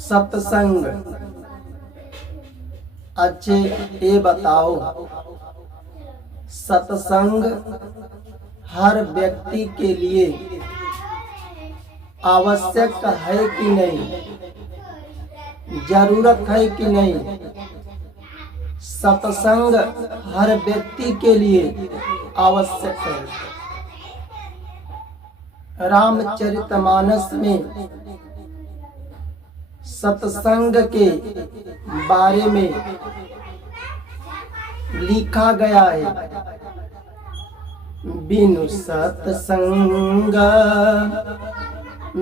सत्संग। अच्छे ये बताओ, सत्संग हर व्यक्ति के लिए आवश्यक है कि नहीं, जरूरत है कि नहीं? सत्संग हर व्यक्ति के लिए आवश्यक है। रामचरितमानस में सत्संग के बारे में लिखा गया है, बिनु सत्संग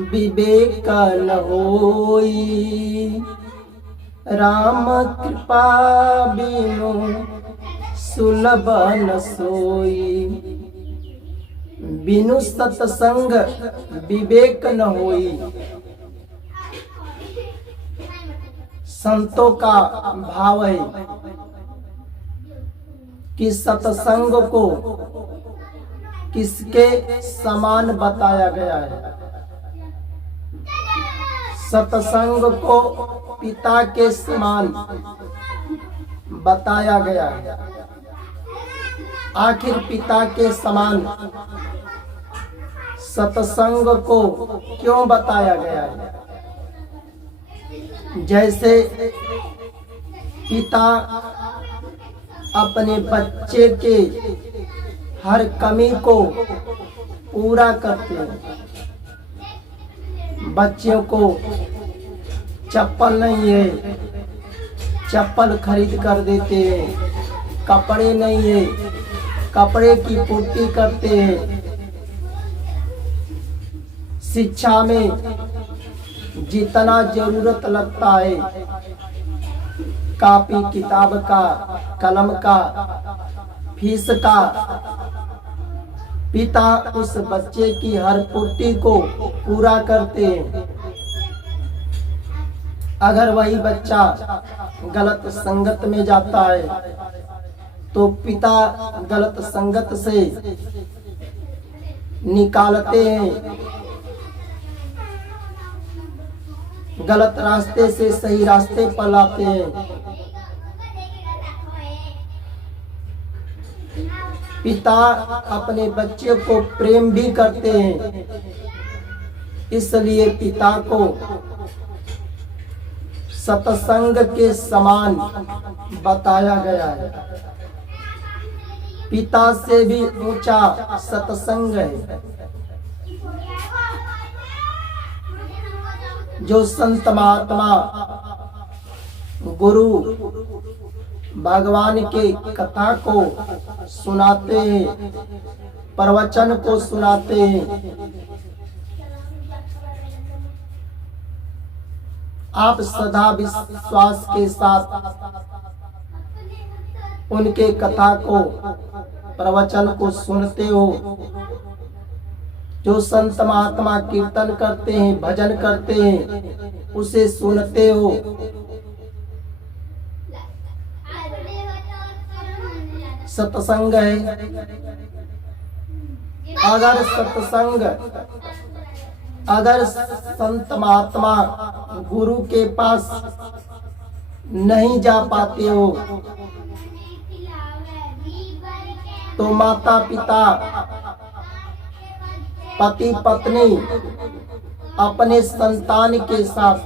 विवेक न होई, राम कृपा बिनु सुलभ न सोई। बिनु सत्संग विवेक न होई। संतों का भाव है कि सत्संग को किसके समान बताया गया है? सत्संग को पिता के समान बताया गया है। आखिर पिता के समान सत्संग को क्यों बताया गया है? जैसे पिता अपने बच्चे के हर कमी को पूरा करते हैं। बच्चों को चप्पल नहीं है, चप्पल खरीद कर देते हैं। कपड़े नहीं है, कपड़े की पूर्ति करते हैं। शिक्षा में जितना जरूरत लगता है, कॉपी किताब का, कलम का, फीस का, पिता उस बच्चे की हर पूर्ति को पूरा करते हैं। अगर वही बच्चा गलत संगत में जाता है तो पिता गलत संगत से निकालते हैं, गलत रास्ते से सही रास्ते पर लाते हैं। पिता अपने बच्चे को प्रेम भी करते हैं, इसलिए पिता को सत्संग के समान बताया गया है। पिता से भी ऊंचा सत्संग है। जो संत महात्मा गुरु भगवान के कथा को सुनाते हैं, प्रवचन को सुनाते हैं, आप सदा विश्वास के साथ उनके कथा को, प्रवचन को सुनते हो। जो संत महात्मा कीर्तन करते हैं, भजन करते हैं, उसे सुनते हो। सत्संग है। अगर संत महात्मा गुरु के पास नहीं जा पाते हो तो माता पिता, पति पत्नी अपने संतान के साथ,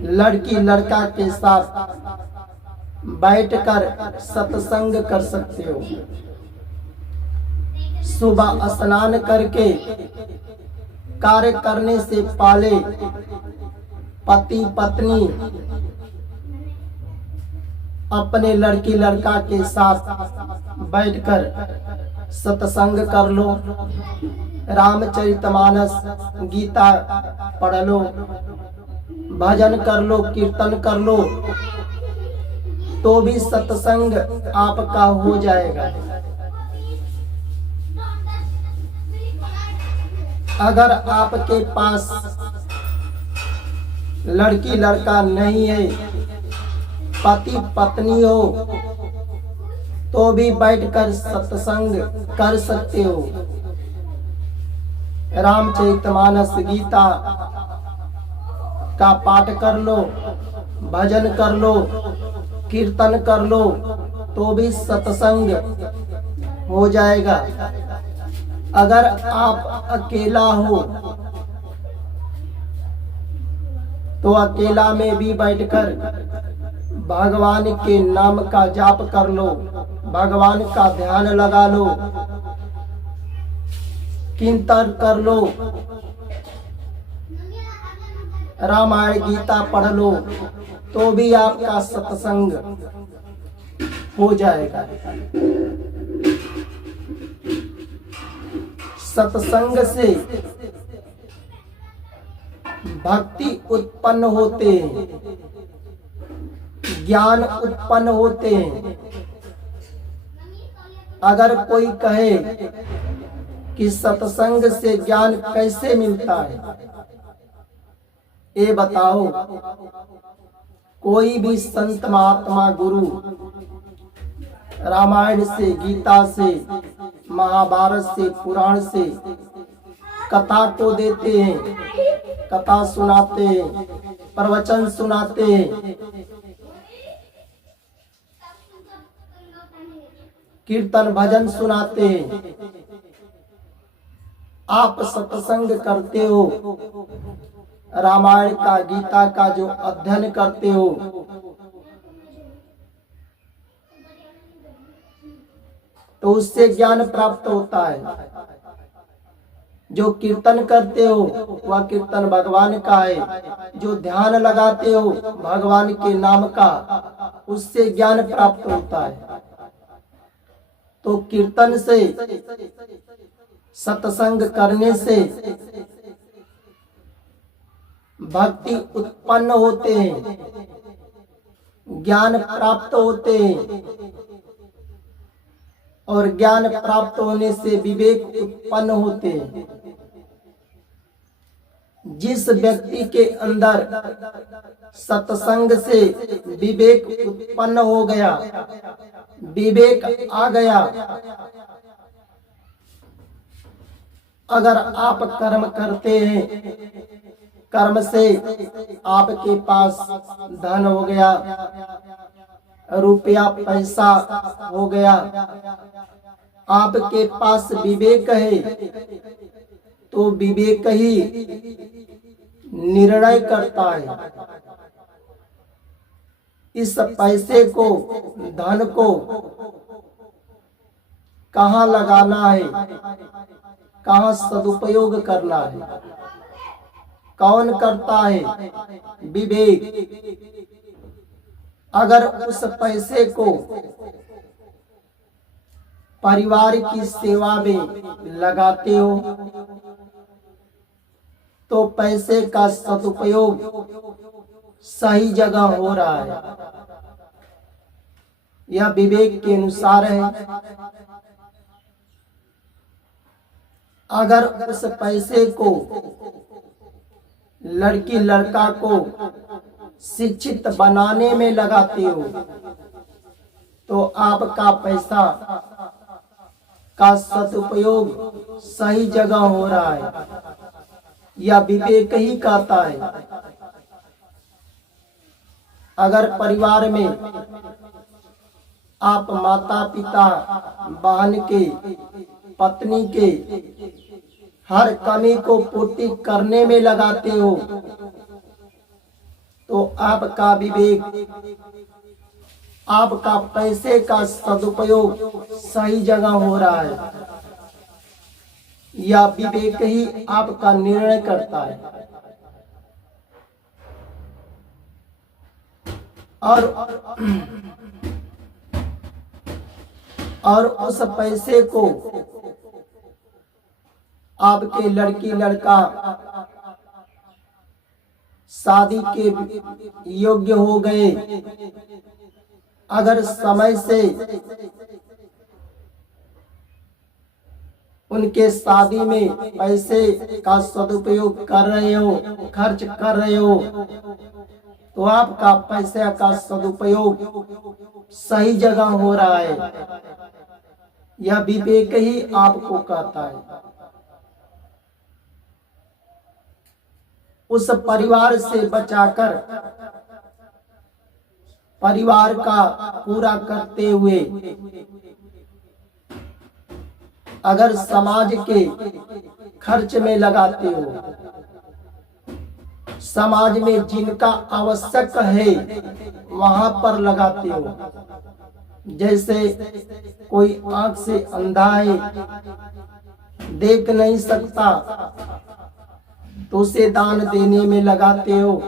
लड़की लड़का के साथ बैठकर सत्संग कर सकते हो। सुबह स्नान करके कार्य करने से पहले पति पत्नी अपने लड़की लड़का के साथ बैठकर सत्संग कर लो, रामचरितमानस, गीता पढ़ लो, भजन कर लो, कीर्तन कर लो, तो भी सत्संग आपका हो जाएगा। अगर आपके पास लड़की लड़का नहीं है, पति पत्नी हो, तो भी बैठकर सत्संग कर सकते हो। रामचरितमानस, गीता का पाठ कर लो, भजन कर लो, कीर्तन कर लो, तो भी सत्संग हो जाएगा। अगर आप अकेला हो तो अकेला में भी बैठकर भगवान के नाम का जाप कर लो, भगवान का ध्यान लगा लो, कीर्तन कर लो, रामायण गीता पढ़ लो, तो भी आपका सत्संग हो जाएगा। सत्संग से भक्ति उत्पन्न होते हैं, ज्ञान उत्पन्न होते हैं। अगर कोई कहे कि सत्संग से ज्ञान कैसे मिलता है, ये बताओ। कोई भी संत महात्मा गुरु रामायण से, गीता से, महाभारत से, पुराण से कथा को देते हैं, कथा सुनाते हैं, प्रवचन सुनाते हैं, कीर्तन भजन सुनाते हैं। आप सत्संग करते हो, रामायण का, गीता का जो अध्ययन करते हो, तो उससे ज्ञान प्राप्त होता है। जो कीर्तन करते हो वह कीर्तन भगवान का है, जो ध्यान लगाते हो भगवान के नाम का, उससे ज्ञान प्राप्त होता है। तो कीर्तन से, सत्संग करने से भक्ति उत्पन्न होते हैं, ज्ञान प्राप्त होते हैं, और ज्ञान प्राप्त होने से विवेक उत्पन्न होते हैं। जिस व्यक्ति के अंदर सत्संग से विवेक उत्पन्न हो गया, विवेक आ गया, अगर आप कर्म करते हैं, कर्म से आपके पास धन हो गया, रुपया पैसा हो गया, आपके पास विवेक है, तो विवेक ही निर्णय करता है। इस पैसे को, धन को कहाँ लगाना है, कहाँ सदुपयोग करना है, कौन करता है? विवेक। अगर उस पैसे को परिवार की सेवा में लगाते हो तो पैसे का सदुपयोग सही जगह हो रहा है, यह विवेक के अनुसार है। अगर उस पैसे को लड़की लड़का को शिक्षित बनाने में लगाते हो तो आपका पैसा का सदुपयोग सही जगह हो रहा है, यह विवेक ही कहता है। अगर परिवार में आप माता पिता, बहन के, पत्नी के हर कमी को पूर्ति करने में लगाते हो तो आपका विवेक, आपका पैसे का सदुपयोग सही जगह हो रहा है, यह विवेक ही आपका निर्णय करता है। और उस पैसे को आपके लड़की लड़का शादी के योग्य हो गए, अगर समय से उनके शादी में पैसे का सदुपयोग कर रहे हो, खर्च कर रहे हो, तो आपका पैसे का सदुपयोग सही जगह हो रहा है, यह विवेक ही आपको कहता है। उस परिवार से बचाकर परिवार का पूरा करते हुए अगर समाज के खर्च में लगाते हो, समाज में जिनका आवश्यक है वहां पर लगाते हो। जैसे कोई आंख से अंधा है, देख नहीं सकता, तो उसे दान देने में लगाते हो,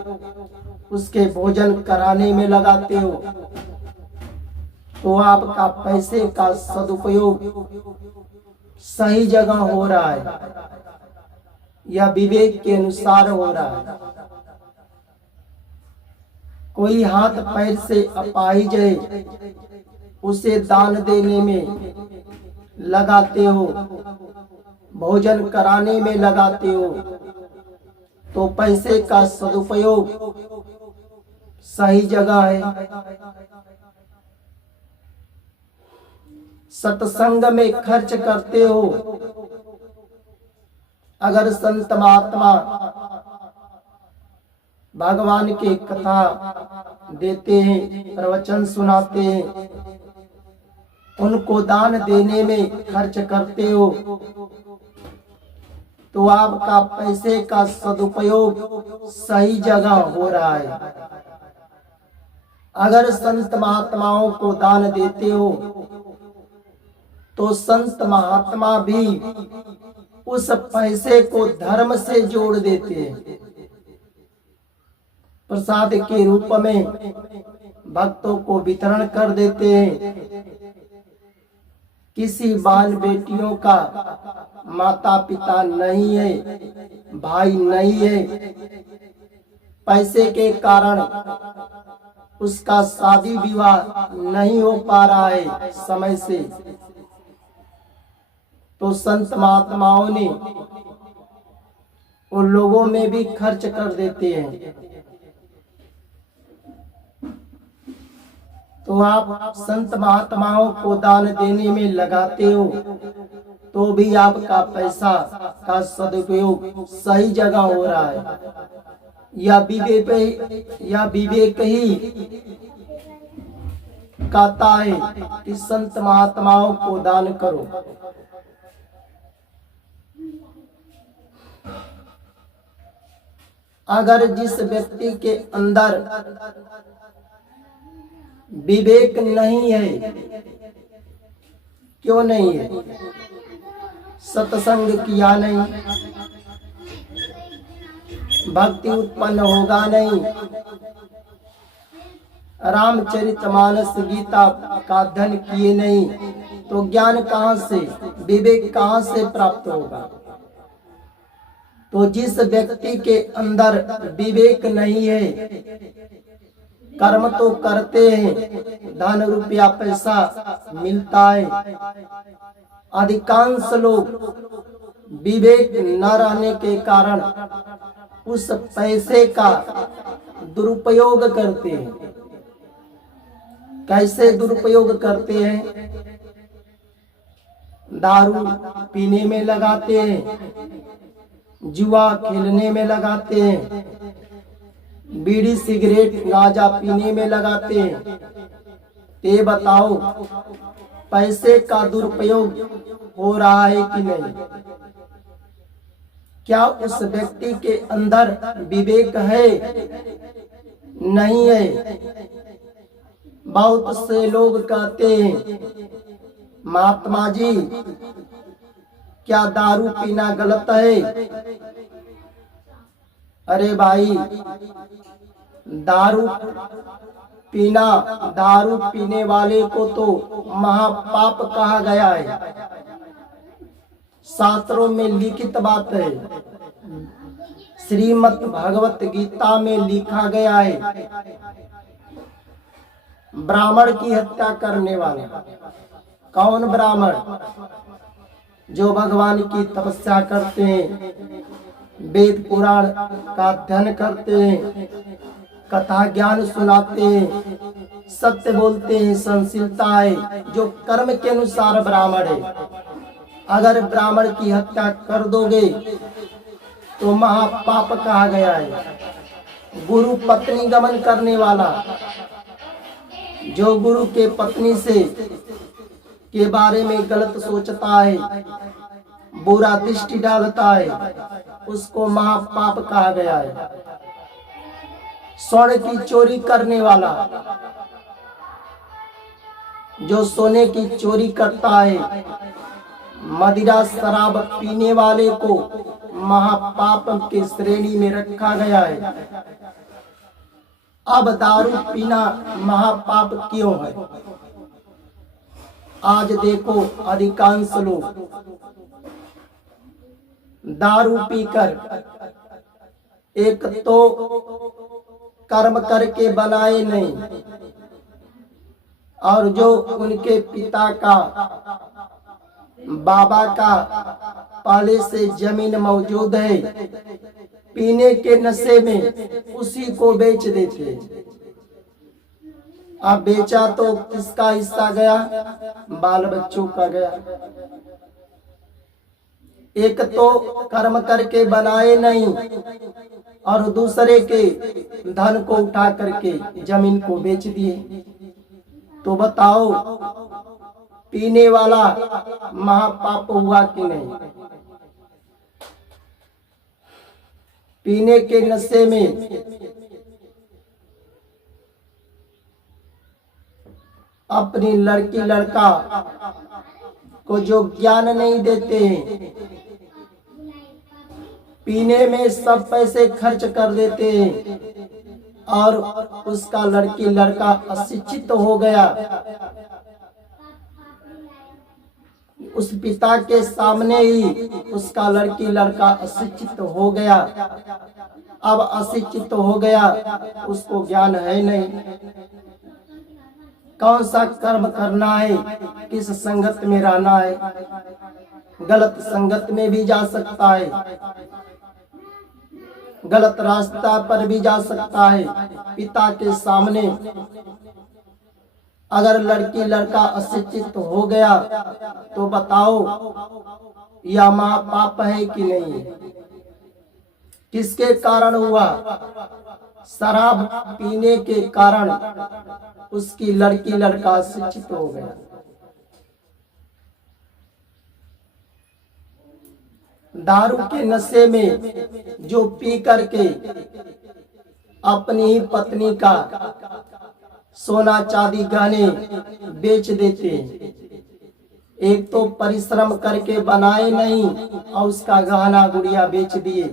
उसके भोजन कराने में लगाते हो, तो आपका पैसे का सदुपयोग सही जगह हो रहा है या विवेक के अनुसार हो रहा है। कोई हाथ पैर से अपाहिज है, उसे दान देने में लगाते हो, भोजन कराने में लगाते हो, तो पैसे का सदुपयोग सही जगह है। सत्संग में खर्च करते हो, अगर संत महात्मा भगवान की कथा देते हैं, प्रवचन सुनाते हैं, उनको दान देने में खर्च करते हो, तो आपका पैसे का सदुपयोग सही जगह हो रहा है। अगर संत महात्माओं को दान देते हो, तो संत महात्मा भी उस पैसे को धर्म से जोड़ देते हैं, प्रसाद के रूप में भक्तों को वितरण कर देते हैं। किसी बाल बेटियों का माता पिता नहीं है, भाई नहीं है, पैसे के कारण उसका शादी विवाह नहीं हो पा रहा है समय से, तो संत महात्माओं ने उन लोगों में भी खर्च कर देते हैं। तो आप संत महात्माओं को दान देने में लगाते हो, तो भी आपका पैसा का सदुपयोग सही जगह हो रहा है। या विवेक ही कहता है कि संत महात्माओं को दान करो। अगर जिस व्यक्ति के अंदर विवेक नहीं है, क्यों नहीं है? सत्संग किया नहीं, भक्ति उत्पन्न होगा नहीं, रामचरितमानस गीता का अध्ययन किए नहीं, तो ज्ञान कहाँ से, विवेक कहाँ से प्राप्त होगा? तो जिस व्यक्ति के अंदर विवेक नहीं है, कर्म तो करते हैं, धन रुपया पैसा मिलता है, अधिकांश लोग विवेक न रहने के कारण उस पैसे का दुरुपयोग करते हैं। कैसे दुरुपयोग करते हैं? दारू पीने में लगाते हैं, जुआ खेलने में लगाते हैं, बीड़ी सिगरेट गांजा पीने में लगाते हैं। ये बताओ पैसे का दुरुपयोग हो रहा है कि नहीं? क्या उस व्यक्ति के अंदर विवेक है? नहीं है। बहुत से लोग कहते हैं, महात्मा जी क्या दारू पीना गलत है? अरे भाई, दारू पीने वाले को तो महापाप कहा गया है। शास्त्रों में लिखित बात है, श्रीमद् भगवत गीता में लिखा गया है, ब्राह्मण की हत्या करने वाले। कौन ब्राह्मण? जो भगवान की तपस्या करते हैं, वेद पुराण का अध्ययन करते हैं, कथा ज्ञान सुनाते हैं, सत्य बोलते हैं, सहनशीलता है, जो कर्म के अनुसार ब्राह्मण है। अगर ब्राह्मण की हत्या कर दोगे तो महापाप कहा गया है। गुरु पत्नी गमन करने वाला, जो गुरु के पत्नी से के बारे में गलत सोचता है, बुरा दृष्टि डालता है, उसको महापाप कहा गया है। स्वर्ण की चोरी करने वाला, जो सोने की चोरी करता है, मदिरा शराब पीने वाले को महापाप की श्रेणी में रखा गया है। अब दारू पीना महापाप क्यों है? आज देखो अधिकांश लोग दारू पीकर एक तो कर्म करके बनाए नहीं, और जो उनके पिता का, बाबा का पहले से जमीन मौजूद है, पीने के नशे में उसी को बेच देते। अब बेचा तो किसका हिस्सा गया? बाल बच्चों का गया। एक तो कर्म करके बनाए नहीं, और दूसरे के धन को उठा करके जमीन को बेच दिए। तो बताओ, पीने वाला महापाप हुआ कि नहीं? पीने के नशे में अपनी लड़की लड़का को जो ज्ञान नहीं देते हैं, पीने में सब पैसे खर्च कर देते हैं, और उसका लड़की लड़का अशिक्षित हो गया। उस पिता के सामने ही उसका लड़की लड़का अशिक्षित हो गया। अब अशिक्षित हो गया, उसको ज्ञान है नहीं, कौन सा कर्म करना है, किस संगत में रहना है। गलत संगत में भी जा सकता है, गलत रास्ता पर भी जा सकता है। पिता के सामने अगर लड़की लड़का अशिक्षित हो गया तो बताओ, यह महापाप है कि नहीं? किसके कारण हुआ? शराब पीने के कारण उसकी लड़की लड़का अशिक्षित हो गया। दारू के नशे में जो पी करके अपनी ही पत्नी का सोना चांदी गहने बेच देते हैं। एक तो परिश्रम करके बनाए नहीं, और उसका गहना गुड़िया बेच दिए।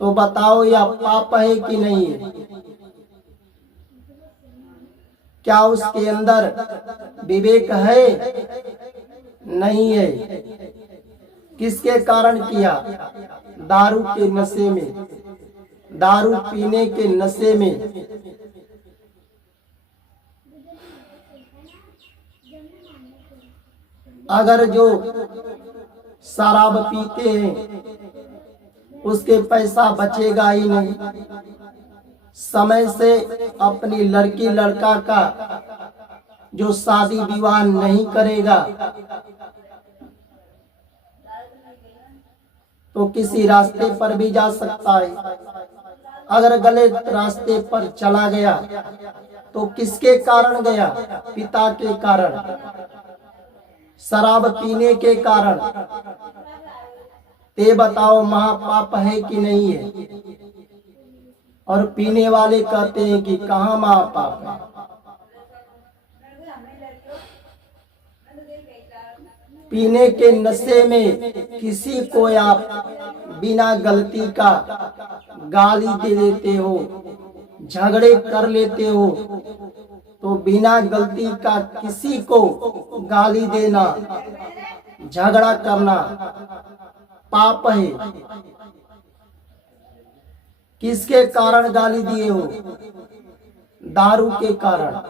तो बताओ, यह पाप है कि नहीं है? क्या उसके अंदर विवेक है? नहीं है। किसके कारण किया? दारू के नशे में, दारू पीने के नशे में। अगर जो शराब पीते हैं उसके पैसा बचेगा ही नहीं, समय से अपनी लड़की लड़का का जो शादी विवाह नहीं करेगा तो किसी रास्ते पर भी जा सकता है। अगर गलत रास्ते पर चला गया तो किसके कारण गया? पिता के कारण, शराब पीने के कारण। ते बताओ, महापाप है कि नहीं है? और पीने वाले कहते हैं कि कहाँ महापाप है। पीने के नशे में किसी को आप बिना गलती का गाली दे देते हो, झगड़े कर लेते हो, तो बिना गलती का किसी को गाली देना, झगड़ा करना पाप है। किसके कारण गाली दिए हो? दारू के कारण।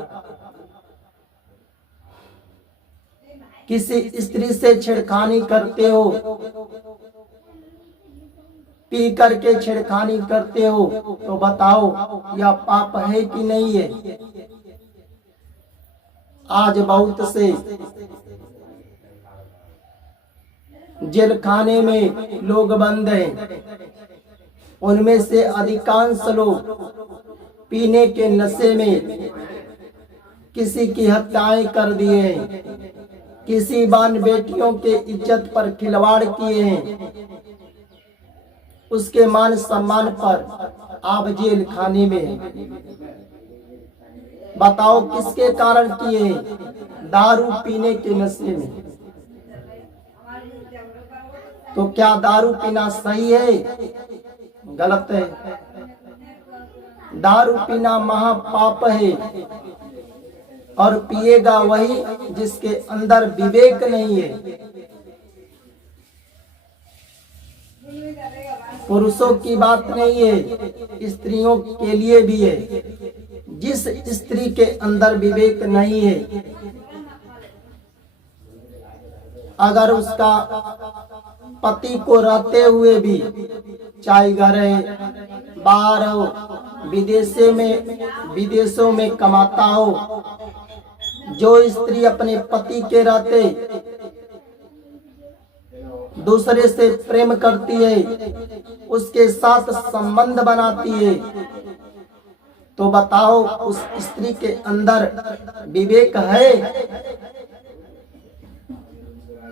किसी स्त्री से छेड़खानी करते हो, पी करके छेड़खानी करते हो, तो बताओ यह पाप है कि नहीं है? आज बहुत से जेल खाने में लोग बंद हैं, उनमें से अधिकांश लोग पीने के नशे में किसी की हत्याएं कर दिए हैं, किसी बान बेटियों के इज्जत पर खिलवाड़ किए हैं, उसके मान सम्मान पर आप जेल खाने में हैं। बताओ किसके कारण किए हैं? दारू पीने के नशे में। तो क्या दारू पीना सही है? गलत है। दारू पीना महापाप है और पिएगा वही जिसके अंदर विवेक नहीं है। पुरुषों की बात नहीं है, स्त्रियों के लिए भी है। जिस स्त्री के अंदर विवेक नहीं है, अगर उसका पति को रहते हुए भी, चाहे घर है, बाहर हो, विदेशों में कमाता हो, जो स्त्री अपने पति के रहते दूसरे से प्रेम करती है, उसके साथ संबंध बनाती है, तो बताओ उस स्त्री के अंदर विवेक है?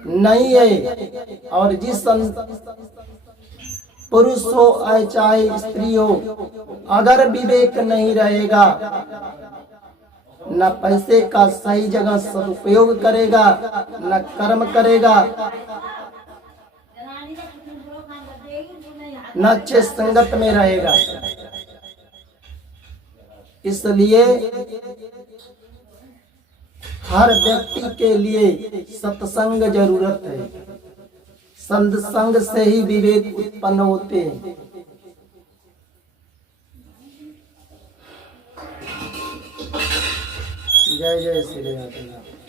नहीं है। और जिस पुरुष हो चाहे स्त्री हो, अगर विवेक नहीं रहेगा, न पैसे का सही जगह सदुपयोग करेगा, न कर्म करेगा, न अच्छे संगत में रहेगा। इसलिए हर व्यक्ति के लिए सत्संग जरूरत है। सत्संग से ही विवेक उत्पन्न होते हैं। जय जय श्री राम।